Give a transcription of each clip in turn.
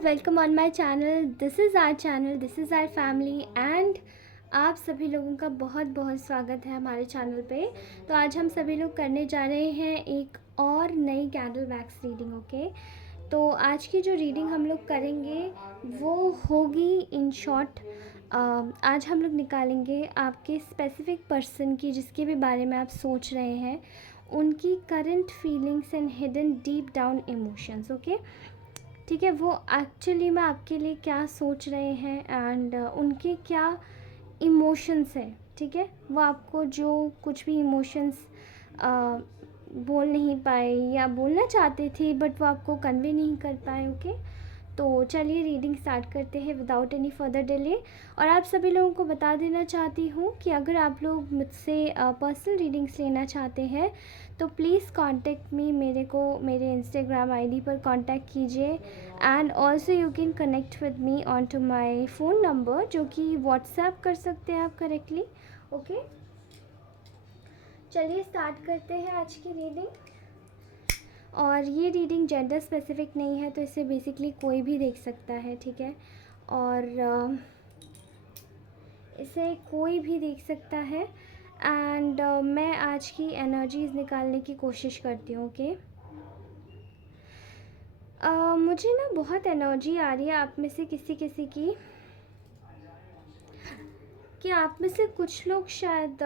guys, welcome on my channel. This is our channel, this is our family and आप सभी लोगों का बहुत बहुत स्वागत है हमारे चैनल पे। तो आज हम सभी लोग करने जा रहे हैं एक और नई कैंडल वैक्स रीडिंग। ओके, तो आज की जो रीडिंग हम लोग करेंगे वो होगी इन शॉर्ट। आज हम लोग निकालेंगे आपके स्पेसिफिक पर्सन की, जिसके भी बारे में आप सोच रहे हैं, उनकी current feelings and hidden deep down emotions. Okay, ठीक है, वो एक्चुअली में आपके लिए क्या सोच रहे हैं एंड उनके क्या इमोशंस हैं। ठीक है, वो आपको जो कुछ भी इमोशंस बोल नहीं पाए या बोलना चाहते थे बट वो आपको कन्वे नहीं कर पाए। ओके, तो चलिए रीडिंग स्टार्ट करते हैं विदाउट एनी फर्दर डिले। और आप सभी लोगों को बता देना चाहती हूँ कि अगर आप लोग मुझसे पर्सनल रीडिंग्स लेना चाहते हैं तो प्लीज़ कांटेक्ट मी, मेरे इंस्टाग्राम आईडी पर कांटेक्ट कीजिए and also you can connect with me on to my phone number, जो कि व्हाट्सएप कर सकते हैं आप करेक्टली। ओके, चलिए स्टार्ट करते हैं आज की रीडिंग। और ये रीडिंग जेंडर स्पेसिफिक नहीं है, तो इसे बेसिकली कोई भी देख सकता है। ठीक है, और इसे कोई भी देख सकता है एंड मैं आज की एनर्जीज़ निकालने की कोशिश करती हूँ। ओके, मुझे ना बहुत एनर्जी आ रही है आप में से किसी किसी की, कि आप में से कुछ लोग शायद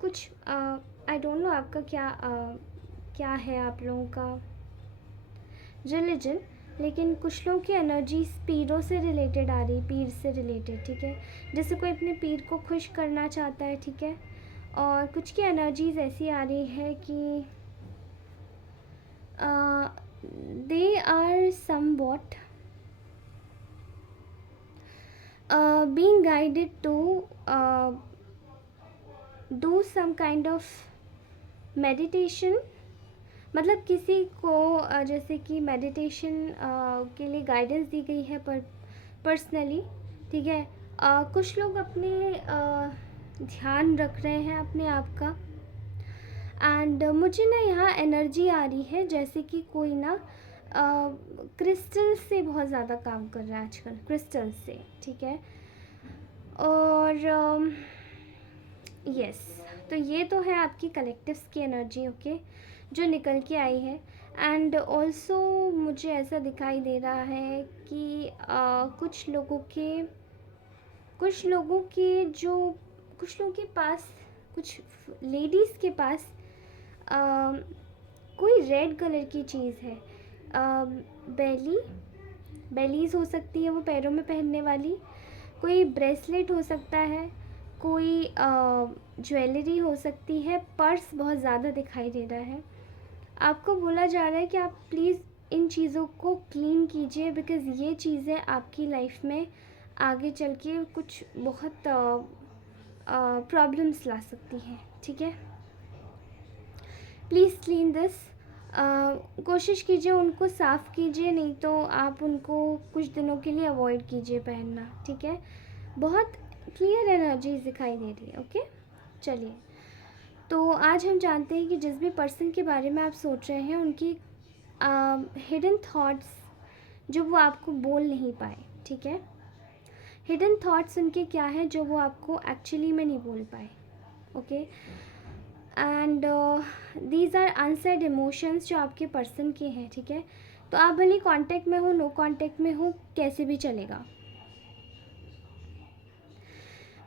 कुछ आई डोंट नो आपका क्या है आप लोगों का रिलीजन, लेकिन कुछ लोगों की एनर्जी पीरों से रिलेटेड आ रही, पीर से रिलेटेड। ठीक है, जैसे कोई अपने पीर को खुश करना चाहता है। ठीक है, और कुछ की एनर्जीज ऐसी आ रही है कि they are somewhat being guided to do some kind of meditation। मतलब किसी को जैसे कि मेडिटेशन के लिए गाइडेंस दी गई है पर्सनली। ठीक है, कुछ लोग अपने ध्यान रख रहे हैं अपने आप का एंड मुझे ना यहाँ एनर्जी आ रही है जैसे कि कोई ना क्रिस्टल से बहुत ज़्यादा काम कर रहा है आजकल, क्रिस्टल से। ठीक है, और यस, तो ये तो है आपकी कलेक्टिव्स की एनर्जी। ओके, जो निकल के आई है एंड ऑल्सो मुझे ऐसा दिखाई दे रहा है कि कुछ लोगों के पास, कुछ लेडीज़ के पास कोई रेड कलर की चीज़ है। बेलीज़ हो सकती है वो पैरों में पहनने वाली, कोई ब्रेसलेट हो सकता है, कोई ज्वेलरी हो सकती है, पर्स बहुत ज़्यादा दिखाई दे रहा है। आपको बोला जा रहा है कि आप प्लीज़ इन चीज़ों को क्लीन कीजिए, बिकॉज़ ये चीज़ें आपकी लाइफ में आगे चल के कुछ बहुत प्रॉब्लम्स ला सकती हैं। ठीक है, प्लीज़ क्लीन दिस। कोशिश कीजिए उनको साफ़ कीजिए, नहीं तो आप उनको कुछ दिनों के लिए अवॉइड कीजिए पहनना। ठीक है, बहुत क्लियर एनर्जीज दिखाई दे रही है। ओके, चलिए, तो आज हम जानते हैं कि जिस भी पर्सन के बारे में आप सोच रहे हैं उनकी हिडन थॉट्स जो वो आपको बोल नहीं पाए। ठीक है, हिडन थॉट्स उनके क्या हैं जो वो आपको एक्चुअली में नहीं बोल पाए। Okay, and these are unsaid emotions जो आपके पर्सन के हैं। ठीक है, तो आप भले कांटेक्ट में हो, नो कांटेक्ट में हो, कैसे भी चलेगा।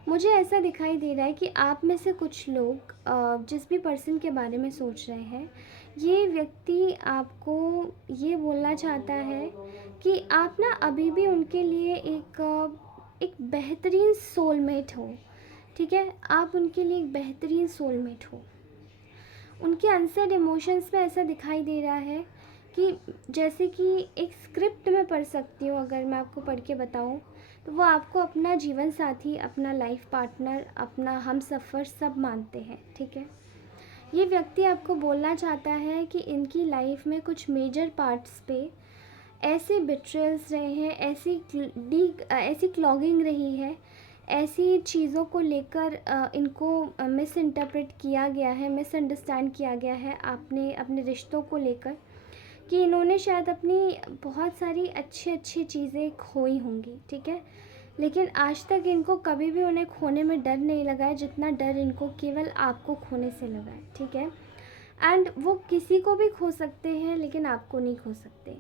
मुझे ऐसा दिखाई दे रहा है कि आप में से कुछ लोग जिस भी पर्सन के बारे में सोच रहे हैं, ये व्यक्ति आपको ये बोलना चाहता है कि आप ना अभी भी उनके लिए एक बेहतरीन सोलमेट हो। ठीक है, आप उनके लिए एक बेहतरीन सोलमेट हो। उनके अनसेड इमोशंस में ऐसा दिखाई दे रहा है कि जैसे कि एक स्क्रिप्ट में पढ़ सकती हूँ, अगर मैं आपको पढ़ के बताऊँ तो वो आपको अपना जीवन साथी, अपना लाइफ पार्टनर, अपना हमसफ़र सब मानते हैं। ठीक है, ये व्यक्ति आपको बोलना चाहता है कि इनकी लाइफ में कुछ मेजर पार्ट्स पे ऐसे बिट्रेल्स रहे हैं, ऐसी क्लॉगिंग रही है, ऐसी चीज़ों को लेकर इनको मिस इंटरप्रेट किया गया है, मिसअंडरस्टैंड किया गया है आपने अपने रिश्तों को लेकर, कि इन्होंने शायद अपनी बहुत सारी अच्छी अच्छी चीज़ें खोई होंगी, ठीक है, लेकिन आज तक इनको कभी भी उन्हें खोने में डर नहीं लगा है जितना डर इनको केवल आपको खोने से लगा है, ठीक है। एंड वो किसी को भी खो सकते हैं लेकिन आपको नहीं खो सकते।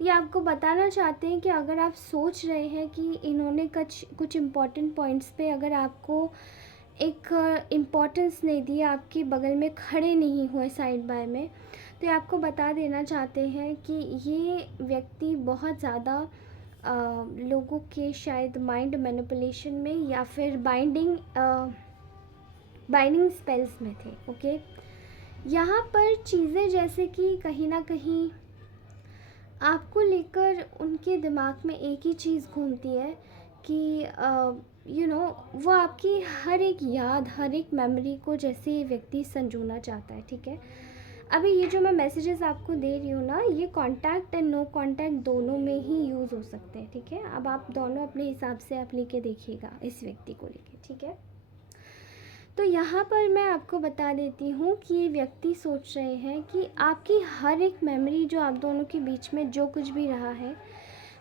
ये आपको बताना चाहते हैं कि अगर आप सोच रहे हैं कि इन्होंने कुछ इम्पॉर्टेंट पॉइंट्स पे अगर आपको एक इम्पोर्टेंस नहीं दी, आपके बगल में खड़े नहीं हुए साइड बाय में, तो ये आपको बता देना चाहते हैं कि ये व्यक्ति बहुत ज़्यादा लोगों के शायद माइंड मैनिपुलेशन में या फिर बाइंडिंग स्पेल्स में थे, ओके। यहाँ पर चीज़ें जैसे कि कहीं ना कहीं आपको लेकर उनके दिमाग में एक ही चीज़ घूमती है कि वो आपकी हर एक याद, हर एक मेमोरी को जैसे ये व्यक्ति संजोना चाहता है, ठीक है। अभी ये जो मैं मैसेजेस आपको दे रही हूँ ना, ये कांटेक्ट एंड नो कांटेक्ट दोनों में ही यूज़ हो सकते हैं, ठीक है। अब आप दोनों अपने हिसाब से आप लेके देखिएगा इस व्यक्ति को लेके, ठीक है। तो यहाँ पर मैं आपको बता देती हूँ कि ये व्यक्ति सोच रहे हैं कि आपकी हर एक मेमोरी जो आप दोनों के बीच में जो कुछ भी रहा है,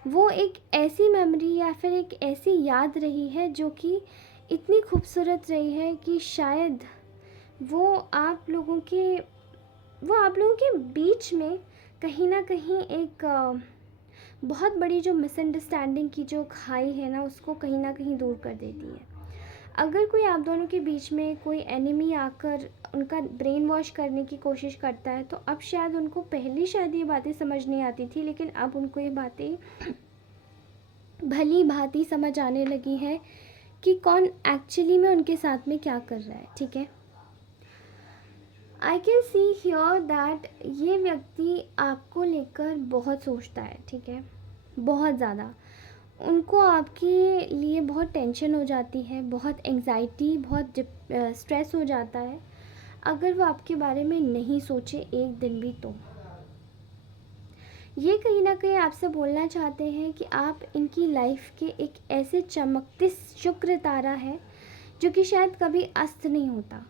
वो एक ऐसी मेमोरी या फिर एक ऐसी याद रही है जो कि इतनी खूबसूरत रही है कि शायद वो आप लोगों के बीच में कहीं ना कहीं एक बहुत बड़ी जो मिसअंडरस्टैंडिंग की जो खाई है ना, उसको कहीं ना कहीं दूर कर देती है। अगर कोई आप दोनों के बीच में कोई एनिमी आकर उनका ब्रेन वॉश करने की कोशिश करता है, तो अब शायद उनको पहले शायद ये बातें समझ नहीं आती थी, लेकिन अब उनको ये बातें भली भांति समझ आने लगी है कि कौन एक्चुअली में उनके साथ में क्या कर रहा है, ठीक है। I can see here that ये व्यक्ति आपको लेकर बहुत सोचता है, ठीक है, बहुत ज़्यादा। उनको आपके लिए बहुत टेंशन हो जाती है, बहुत एंग्जाइटी, बहुत स्ट्रेस हो जाता है अगर वो आपके बारे में नहीं सोचे एक दिन भी। तो ये कहीं ना कहीं आपसे बोलना चाहते हैं कि आप इनकी लाइफ के एक ऐसे चमकते शुक्र तारा है जो कि शायद कभी अस्त नहीं होता,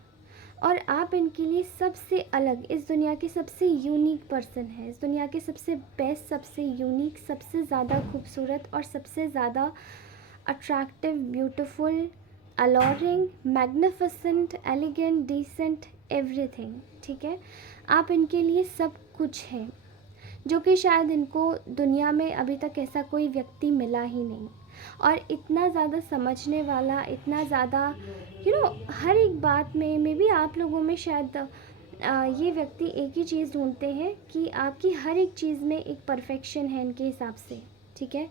और आप इनके लिए सबसे अलग, इस दुनिया के सबसे यूनिक पर्सन है, इस दुनिया के सबसे बेस्ट, सबसे यूनिक, सबसे ज़्यादा खूबसूरत और सबसे ज़्यादा attractive, beautiful, alluring, magnificent, elegant, decent, everything, ठीक है। आप इनके लिए सब कुछ हैं जो कि शायद इनको दुनिया में अभी तक ऐसा कोई व्यक्ति मिला ही नहीं, और इतना ज़्यादा समझने वाला, इतना ज़्यादा हर एक बात में। मे बी आप लोगों में शायद ये व्यक्ति एक ही चीज़ ढूंढते हैं कि आपकी हर एक चीज़ में एक परफेक्शन है इनके हिसाब से, ठीक है।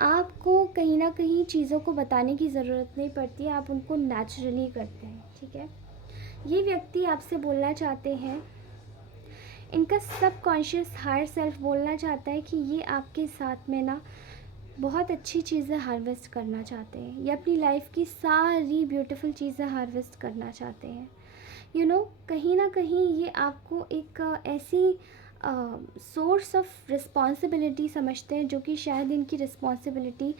आपको कहीं ना कहीं चीज़ों को बताने की ज़रूरत नहीं पड़ती, आप उनको नेचुरली करते हैं, ठीक है। ये व्यक्ति आपसे बोलना चाहते हैं, इनका सबकॉन्शियस हायर सेल्फ बोलना चाहता है कि ये आपके साथ में ना बहुत अच्छी चीज़ें हार्वेस्ट करना चाहते हैं, ये अपनी लाइफ की सारी ब्यूटीफुल चीज़ें हार्वेस्ट करना चाहते हैं। कहीं ना कहीं ये आपको एक ऐसी सोर्स ऑफ रिस्पॉन्सिबिलिटी समझते हैं जो कि शायद इनकी रिस्पॉन्सिबिलिटी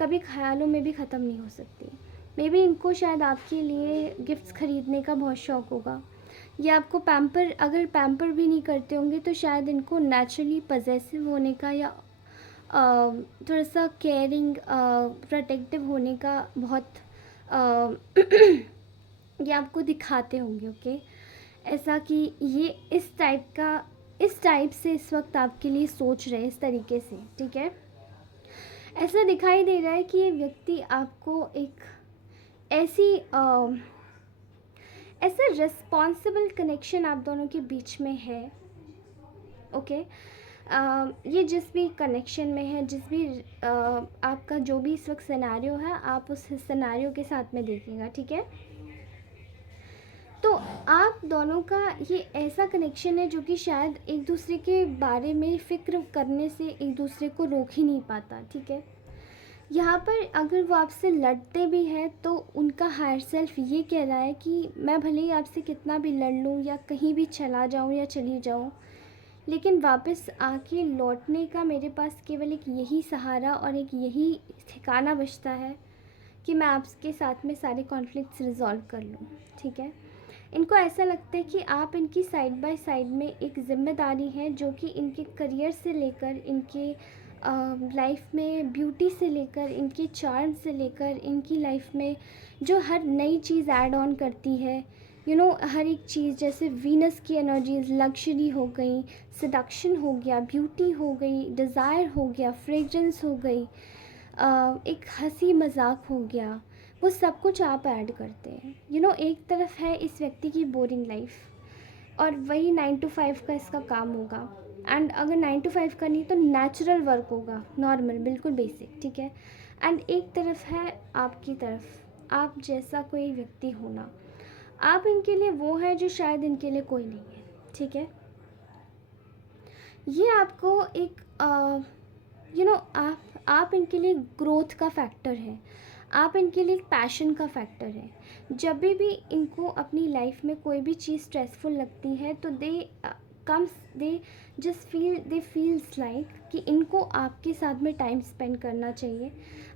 कभी ख्यालों में भी ख़त्म नहीं हो सकती। मे बी इनको शायद आपके लिए गिफ्ट्स ख़रीदने का बहुत शौक़ होगा, या आपको अगर पैम्पर भी नहीं करते होंगे तो शायद इनको नेचुरली पजेसिव होने का या थोड़ा सा केयरिंग, प्रोटेक्टिव होने का बहुत ये आपको दिखाते होंगे, ओके। ऐसा कि ये इस टाइप से इस वक्त आपके लिए सोच रहे हैं, इस तरीके से, ठीक है। ऐसा दिखाई दे रहा है कि ये व्यक्ति आपको एक ऐसा रिस्पॉन्सिबल कनेक्शन आप दोनों के बीच में है, ओके। ये जिस भी कनेक्शन में है, जिस भी आपका जो भी इस वक्त सिनेरियो है, आप उस सिनेरियो के साथ में देखिएगा, ठीक है। तो आप दोनों का ये ऐसा कनेक्शन है जो कि शायद एक दूसरे के बारे में फ़िक्र करने से एक दूसरे को रोक ही नहीं पाता, ठीक है। यहाँ पर अगर वो आपसे लड़ते भी हैं तो उनका हायर सेल्फ ये कह रहा है कि मैं भले ही आपसे कितना भी लड़ लूँ या कहीं भी चला जाऊँ या चली जाऊँ, लेकिन वापस आके लौटने का मेरे पास केवल एक यही सहारा और एक यही ठिकाना बचता है कि मैं आपके साथ में सारे कॉन्फ्लिक्ट्स रिजॉल्व कर लूँ, ठीक है। इनको ऐसा लगता है कि आप इनकी साइड बाय साइड में एक ज़िम्मेदारी है जो कि इनके करियर से लेकर, इनके लाइफ में ब्यूटी से लेकर, इनके चार्म से लेकर, इनकी लाइफ में जो हर नई चीज़ ऐड ऑन करती है, हर एक चीज़, जैसे वीनस की एनर्जीज, लग्जरी हो गई, सडक्शन हो गया, ब्यूटी हो गई, डिज़ायर हो गया, फ्रेग्रेंस हो गई, एक हंसी मजाक हो गया, वो सब कुछ आप ऐड करते हैं। एक तरफ है इस व्यक्ति की बोरिंग लाइफ और वही 9 to 5 का इसका काम होगा, एंड अगर 9 to 5 का नहीं तो नेचुरल वर्क होगा, नॉर्मल, बिल्कुल बेसिक, ठीक है। एंड एक तरफ है आपकी तरफ, आप जैसा कोई व्यक्ति होना, आप इनके लिए वो है जो शायद इनके लिए कोई नहीं है, ठीक है। ये आपको एक आप इनके लिए ग्रोथ का फैक्टर है, आप इनके लिए एक पैशन का फैक्टर है। जब भी इनको अपनी लाइफ में कोई भी चीज़ स्ट्रेसफुल लगती है तो दे दे फील्स लाइक कि इनको आपके साथ में टाइम स्पेंड करना चाहिए।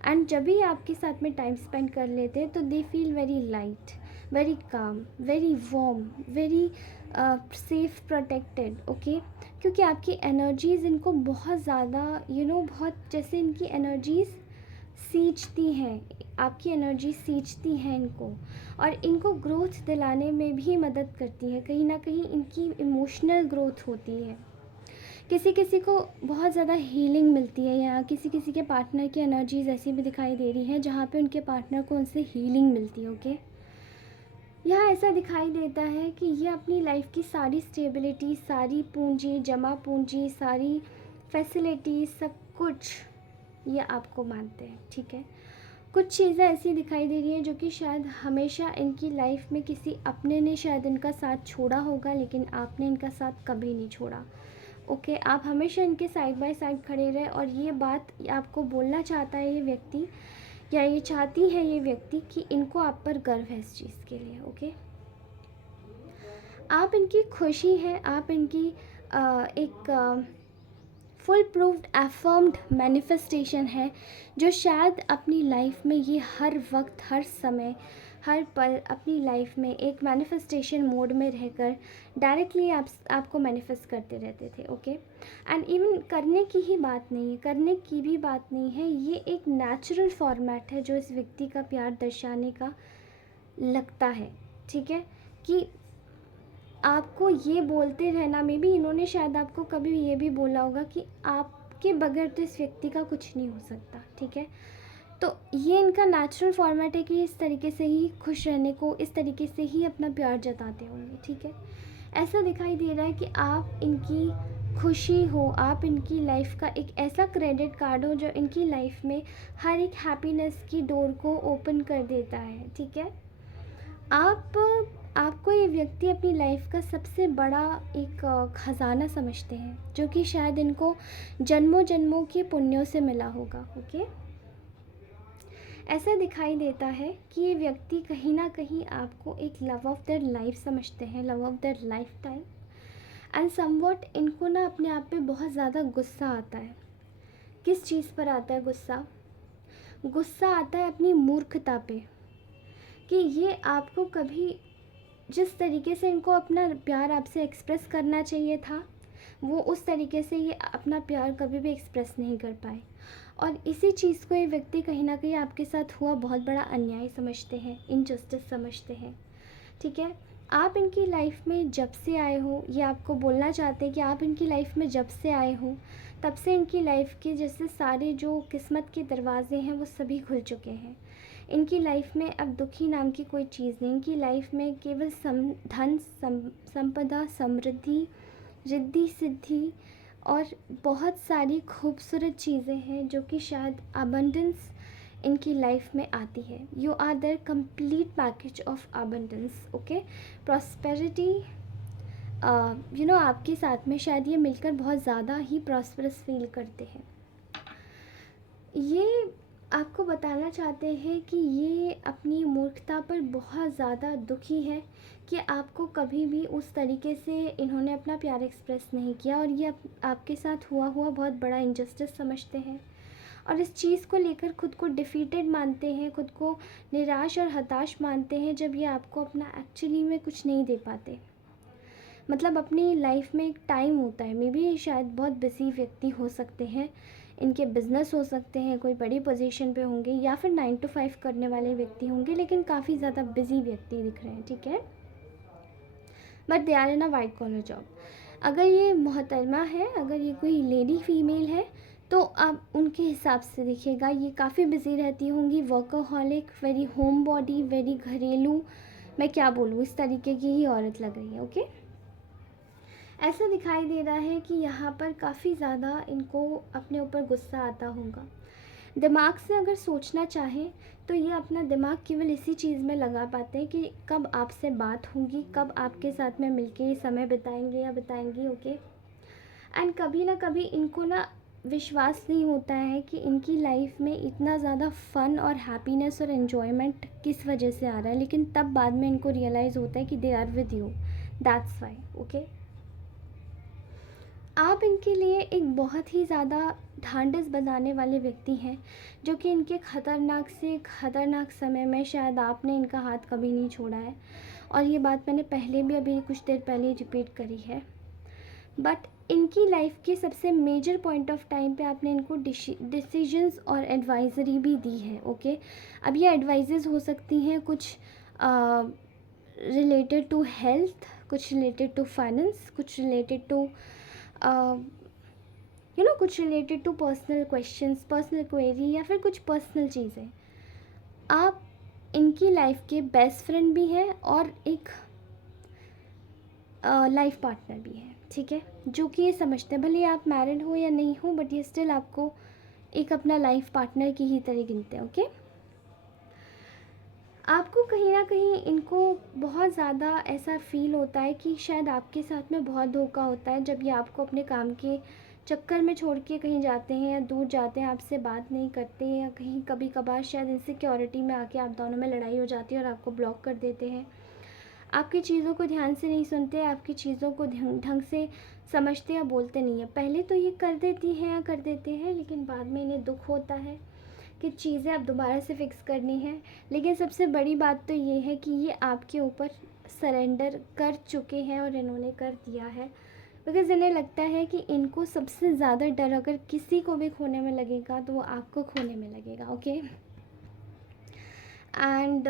एंड जब भी आपके साथ में टाइम स्पेंड कर लेते हैं तो they feel very light, very calm, very warm, very safe, protected, okay. क्योंकि आपकी एनर्जीज़ इनको बहुत ज़्यादा बहुत, जैसे इनकी एनर्जीज़ सींचती हैं, आपकी एनर्जी सींचती हैं इनको, और इनको ग्रोथ दिलाने में भी मदद करती है। कहीं ना कहीं इनकी इमोशनल ग्रोथ होती है। किसी किसी को बहुत ज़्यादा हीलिंग मिलती है, या किसी किसी के पार्टनर की एनर्जीज ऐसी भी दिखाई दे रही हैं जहाँ पे उनके पार्टनर को उनसे हीलिंग मिलती है, ओके। यहाँ ऐसा दिखाई देता है कि ये अपनी लाइफ की सारी स्टेबिलिटी, सारी पूंजी, जमा पूंजी, सारी फैसिलिटी, सब कुछ ये आपको मानते हैं, ठीक है। कुछ चीज़ें ऐसी दिखाई दे रही हैं जो कि शायद हमेशा इनकी लाइफ में किसी अपने ने शायद इनका साथ छोड़ा होगा, लेकिन आपने इनका साथ कभी नहीं छोड़ा, ओके। आप हमेशा इनके साइड बाय साइड खड़े रहे, और ये बात आपको बोलना चाहता है ये व्यक्ति, या ये चाहती है ये व्यक्ति कि इनको आप पर गर्व है इस चीज़ के लिए, ओके। आप इनकी खुशी है, आप इनकी एक फुल प्रूफ्ड एफर्म्ड मैनिफेस्टेशन है, जो शायद अपनी लाइफ में ये हर वक्त, हर समय, हर पल अपनी लाइफ में एक मैनिफेस्टेशन मोड में रहकर डायरेक्टली आपको मैनिफेस्ट करते रहते थे, ओके। एंड इवन करने की ही बात नहीं है, करने की भी बात नहीं है, ये एक नेचुरल फॉर्मेट है जो इस व्यक्ति का प्यार दर्शाने का लगता है, ठीक है। कि आपको ये बोलते रहना, मे बी इन्होंने शायद आपको कभी ये भी बोला होगा कि आपके बगैर तो इस व्यक्ति का कुछ नहीं हो सकता, ठीक है। तो ये इनका नेचुरल फॉर्मेट है कि इस तरीके से ही खुश रहने को, इस तरीके से ही अपना प्यार जताते होंगे, ठीक है। ऐसा दिखाई दे रहा है कि आप इनकी खुशी हो, आप इनकी लाइफ का एक ऐसा क्रेडिट कार्ड हो जो इनकी लाइफ में हर एक हैप्पीनेस की डोर को ओपन कर देता है, ठीक है। आपको ये व्यक्ति अपनी लाइफ का सबसे बड़ा एक ख़जाना समझते हैं, जो कि शायद इनको जन्मों जन्मों के पुण्यों से मिला होगा, ओके। ऐसा दिखाई देता है कि ये व्यक्ति कहीं ना कहीं आपको एक लव ऑफ देयर लाइफ समझते हैं, love of their life time. And somewhat इनको ना अपने आप पे बहुत ज़्यादा गुस्सा आता है। किस चीज़ पर आता है गुस्सा? गुस्सा आता है अपनी मूर्खता पे, कि ये आपको कभी, जिस तरीके से इनको अपना प्यार आपसे एक्सप्रेस करना चाहिए था, वो उस तरीके से ये अपना प्यार कभी भी एक्सप्रेस नहीं कर पाए। और इसी चीज़ को ये व्यक्ति कहीं ना कहीं आपके साथ हुआ बहुत बड़ा अन्याय समझते हैं, इनजस्टिस समझते हैं, ठीक है। आप इनकी लाइफ में जब से आए हो, ये आपको बोलना चाहते हैं कि आप इनकी लाइफ में जब से आए हो, तब से इनकी लाइफ के जैसे सारे जो किस्मत के दरवाजे हैं वो सभी खुल चुके हैं। इनकी लाइफ में अब दुखी नाम की कोई चीज़ नहीं, इनकी लाइफ में केवल धन, संपदा, समृद्धि, रिद्धि सिद्धि और बहुत सारी खूबसूरत चीज़ें हैं जो कि शायद अबंडेंस इनकी लाइफ में आती है। You are their complete package of abundance, okay. Prosperity आपके साथ में शायद ये मिलकर बहुत ज़्यादा ही प्रॉस्परस फील करते हैं। ये आपको बताना चाहते हैं कि ये अपनी मूर्खता पर बहुत ज़्यादा दुखी है कि आपको कभी भी उस तरीके से इन्होंने अपना प्यार एक्सप्रेस नहीं किया, और ये आपके साथ हुआ बहुत बड़ा इनजस्टिस समझते हैं। और इस चीज़ को लेकर खुद को डिफीटेड मानते हैं, खुद को निराश और हताश मानते हैं जब ये आपको अपना एक्चुअली में कुछ नहीं दे पाते। मतलब अपनी लाइफ में एक टाइम होता है, मे बी ये शायद बहुत बिजी व्यक्ति हो सकते हैं, इनके बिजनेस हो सकते हैं, कोई बड़ी पोजीशन पे होंगे, या फिर 9 to 5 करने वाले व्यक्ति होंगे, लेकिन काफ़ी ज़्यादा बिजी व्यक्ति दिख रहे हैं, ठीक है। But they are in a white collar job. अगर ये मोहतरमा है, अगर ये कोई लेडी फीमेल है, तो आप उनके हिसाब से देखिएगा, ये काफ़ी बिजी रहती होंगी, workaholic, very home body, very घरेलू, मैं क्या बोलूँ, इस तरीके की ही औरत लग रही है। ओके, ऐसा दिखाई दे रहा है कि यहाँ पर काफ़ी ज़्यादा इनको अपने ऊपर गुस्सा आता होगा। दिमाग से अगर सोचना चाहें तो ये अपना दिमाग केवल इसी चीज़ में लगा पाते हैं कि कब आपसे बात होगी, कब आपके साथ में मिलके समय बिताएंगे या बिताएंगी। ओके, एंड कभी ना कभी इनको ना विश्वास नहीं होता है कि इनकी लाइफ में इतना ज़्यादा फ़न और हैप्पीनेस और एन्जॉयमेंट किस वजह से आ रहा है, लेकिन तब बाद में इनको रियलाइज़ होता है कि they are with you, that's why. Okay, आप इनके लिए एक बहुत ही ज़्यादा ढांढस बजाने वाले व्यक्ति हैं, जो कि इनके ख़तरनाक से ख़तरनाक समय में शायद आपने इनका हाथ कभी नहीं छोड़ा है। और ये बात मैंने पहले भी अभी कुछ देर पहले रिपीट करी है। बट इनकी लाइफ के सबसे मेजर पॉइंट ऑफ टाइम पे आपने इनको डिसीजंस और एडवाइज़री भी दी है। ओके, अब ये एडवाइजेज़ हो सकती हैं कुछ रिलेटेड टू हेल्थ, कुछ रिलेटेड टू फाइनेंस, कुछ रिलेटेड टू कुछ related to personal questions, personal query, या फिर कुछ पर्सनल चीज़ें। आप इनकी लाइफ के बेस्ट फ्रेंड भी हैं और एक लाइफ पार्टनर भी हैं, ठीक है, जो कि ये समझते हैं, भले आप मैरिड हो या नहीं हो, बट ये स्टिल आपको एक अपना लाइफ पार्टनर की ही तरह गिनते हैं। ओके, आपको कहीं ना कहीं इनको बहुत ज़्यादा ऐसा फील होता है कि शायद आपके साथ में बहुत धोखा होता है, जब ये आपको अपने काम के चक्कर में छोड़ के कहीं जाते हैं या दूर जाते हैं, आपसे बात नहीं करते हैं, या कहीं कभी कभार शायद इनसिक्योरिटी में आके आप दोनों में लड़ाई हो जाती है और आपको ब्लॉक कर देते हैं, आपकी चीज़ों को ध्यान से नहीं सुनते, आपकी चीज़ों को ढंग से समझते या बोलते नहीं है। पहले तो ये कर देती हैं या कर देते हैं, लेकिन बाद में इन्हें दुख होता है कि चीज़ें अब दोबारा से फ़िक्स करनी है। लेकिन सबसे बड़ी बात तो ये है कि ये आपके ऊपर सरेंडर कर चुके हैं और इन्होंने कर दिया है, बिकॉज़ इन्हें लगता है कि इनको सबसे ज़्यादा डर अगर किसी को भी खोने में लगेगा तो वो आपको खोने में लगेगा। ओके, एंड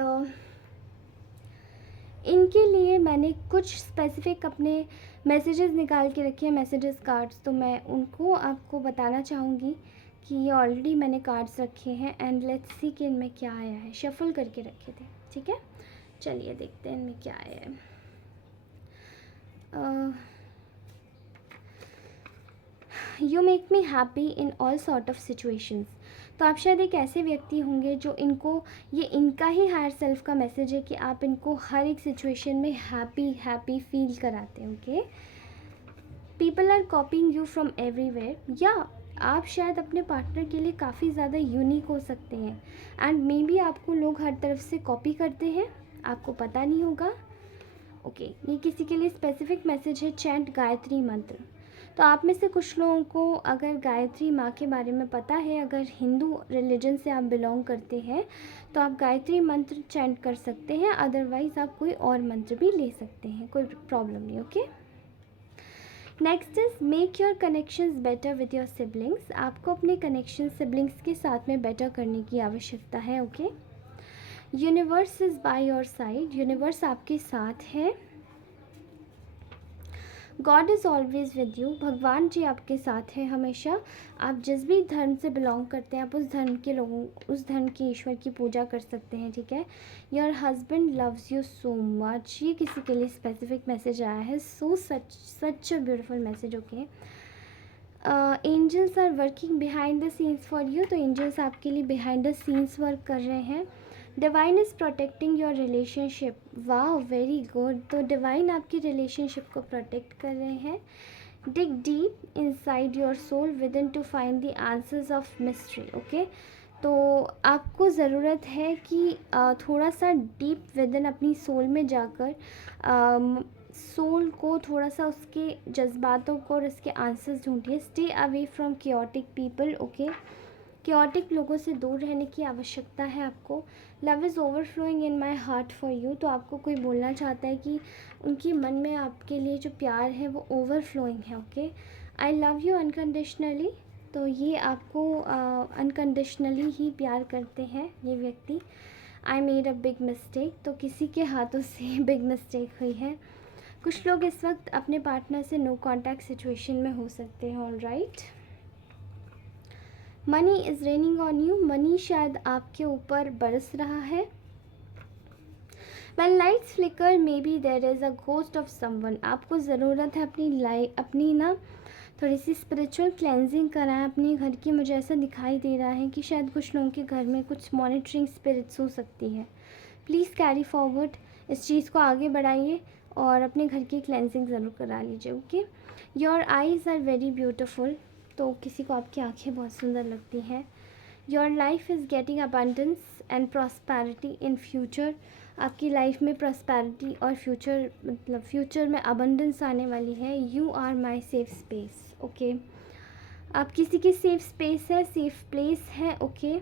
इनके लिए मैंने कुछ स्पेसिफिक अपने मैसेजेस निकाल के रखे हैं, मैसेजेस कार्ड्स, तो मैं उनको आपको बताना चाहूँगी कि ये ऑलरेडी मैंने कार्ड्स रखे हैं, एंड लेट्स सी कि इनमें क्या आया है। शफल करके रखे थे, ठीक है, चलिए देखते हैं इनमें क्या आया है। You make me happy in all sort of situations. तो आप शायद एक ऐसे व्यक्ति होंगे जो इनको, ये इनका ही हायर सेल्फ का मैसेज है कि आप इनको हर एक सिचुएशन में हैप्पी फील कराते हैं। Okay, people are copying you from everywhere, या आप शायद अपने पार्टनर के लिए काफ़ी ज़्यादा यूनिक हो सकते हैं, एंड मे बी आपको लोग हर तरफ से कॉपी करते हैं, आपको पता नहीं होगा। ओके, ये किसी के लिए स्पेसिफिक मैसेज है, चैंट गायत्री मंत्र। तो आप में से कुछ लोगों को अगर गायत्री माँ के बारे में पता है, अगर हिंदू रिलीजन से आप बिलोंग करते हैं, तो आप गायत्री मंत्र चैंट कर सकते हैं, अदरवाइज़ आप कोई और मंत्र भी ले सकते हैं, कोई प्रॉब्लम नहीं। Okay, next is make your connections better with your siblings. आपको अपने कनेक्शन सिबलिंग्स के साथ में बेटर करने की आवश्यकता है। Okay, universe is by your side, universe आपके साथ है। God is always with you, भगवान जी आपके साथ हैं हमेशा। आप जिस भी धर्म से बिलोंग करते हैं, आप उस धर्म के लोगों, उस धर्म के ईश्वर की पूजा कर सकते हैं, ठीक है। Your husband loves you so much, ये किसी के लिए स्पेसिफिक मैसेज आया है, so such a beautiful message. Okay, angels are working behind the scenes for you, तो एंजल्स आपके लिए बिहाइंड द सीन्स वर्क कर रहे हैं। Divine is protecting your relationship, वाह वेरी गुड, तो डिवाइन आपकी रिलेशनशिप को प्रोटेक्ट कर रहे हैं। Dig deep inside your soul within to find the answers of mystery. Okay, तो आपको ज़रूरत है कि थोड़ा सा डीप विद इन अपनी सोल में जाकर सोल को थोड़ा सा, उसके जज्बातों को और उसके आंसर्स ढूंढिए। Stay away from chaotic people. Okay, chaotic लोगों से दूर रहने की आवश्यकता है आपको। Love is overflowing in my heart for you, तो आपको कोई बोलना चाहता है कि उनके मन में आपके लिए जो प्यार है वो ओवरफ्लोइंग है। Okay, I love you unconditionally, तो ये आपको अनकंडीशनली ही प्यार करते हैं ये व्यक्ति। I made a big mistake, तो किसी के हाथों से बिग मिस्टेक हुई है। कुछ लोग इस वक्त अपने पार्टनर से नो कॉन्टैक्ट सिचुएशन में हो सकते हैं। All right, money is raining on you, money शायद आपके ऊपर बरस रहा है। When lights flicker, maybe there is a ghost of someone, आपको ज़रूरत है अपनी ना थोड़ी सी स्पिरिचुअल क्लेंजिंग कराएं अपने घर की। मुझे ऐसा दिखाई दे रहा है कि शायद कुछ लोगों के घर में कुछ मॉनिटरिंग स्पिरिट्स हो सकती है। प्लीज़ कैरी फॉरवर्ड, इस चीज़ को आगे बढ़ाइए और अपने घर की क्लेंजिंग ज़रूर करा लीजिए। Okay, your eyes are very beautiful, तो किसी को आपकी आँखें बहुत सुंदर लगती हैं। Your life is getting abundance and prosperity in future, आपकी लाइफ में प्रॉस्पैरिटी और फ्यूचर में अबंडेंस आने वाली है। You are my safe space. Okay, आप किसी की सेफ स्पेस है, सेफ प्लेस है। Okay,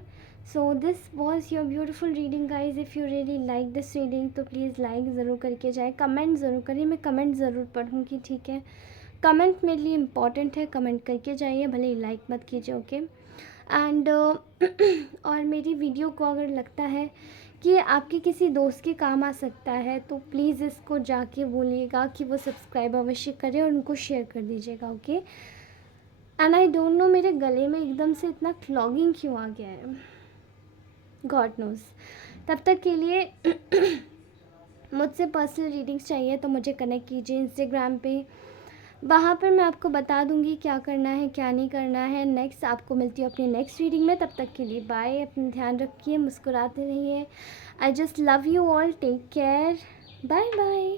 so this was your beautiful reading guys. If you really like this reading तो प्लीज़ लाइक ज़रूर करके जाए, कमेंट ज़रूर करिए, मैं कमेंट ज़रूर पढ़ूँगी। ठीक है, कमेंट मेरे लिए इम्पॉर्टेंट है, कमेंट करके जाइए, भले ही लाइक मत कीजिए। ओके, एंड और मेरी वीडियो को अगर लगता है कि आपके किसी दोस्त के काम आ सकता है तो प्लीज़ इसको जाके बोलिएगा कि वो सब्सक्राइब अवश्य करें और उनको शेयर कर दीजिएगा। Okay, and I don't know मेरे गले में एकदम से इतना क्लॉगिंग क्यों आ गया है, गॉड नोज़। तब तक के लिए मुझसे पर्सनल रीडिंग्स चाहिए तो मुझे कनेक्ट कीजिए इंस्टाग्राम पे, वहाँ पर मैं आपको बता दूँगी क्या करना है क्या नहीं करना है। नेक्स्ट आपको मिलती हूँ अपनी नेक्स्ट रीडिंग में, तब तक के लिए बाय, अपना ध्यान रखिए, मुस्कुराते रहिए। I just love you all, take care, bye bye.